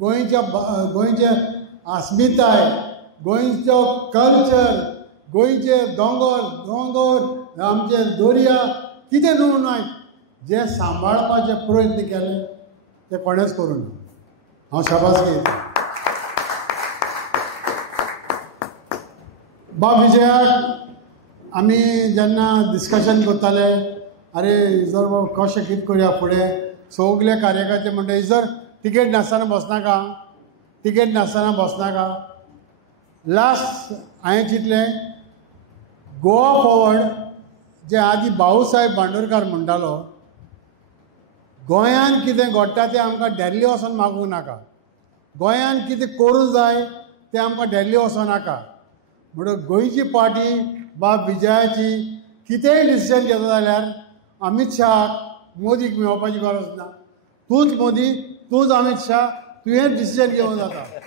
गोंयचे अस्मिताय, गोंयचो कल्चर, गोंयचे दोंगर आमचे दर्या कितें न्हू नाय जे सांबाळपाचे प्रयत्न केले ते कोणेच करूं ना. हांव शाबासकी दितां. बाब विजयाक आमी जेन्ना डिस्कशन करताले, अरे जर कशें कितें करया फुडें, सगळे कार्यकर्ते म्हणटा जर तिकेट नासतना बसनाका. लास्ट हांवें चिंतलें गोवा फॉवर्ड जे आदी भाऊसाहेब बांदोडकार म्हणटालो, गोंयान कितें घडटा तें आमकां दिल्ली वचोन मागूंक नाका, गोंयान कितें करूं जाय तें आमकां दिल्ली वचों नाका. म्हणून गोंयची पार्टी बाब विजयाची कितेंय डिसिजन घेता जाल्यार अमित शाहाक मोदीक मेळपाची गरज ना. तूंच मोदी, तूंच अमित शाह, तुवें डिसिजन घेवं जाता.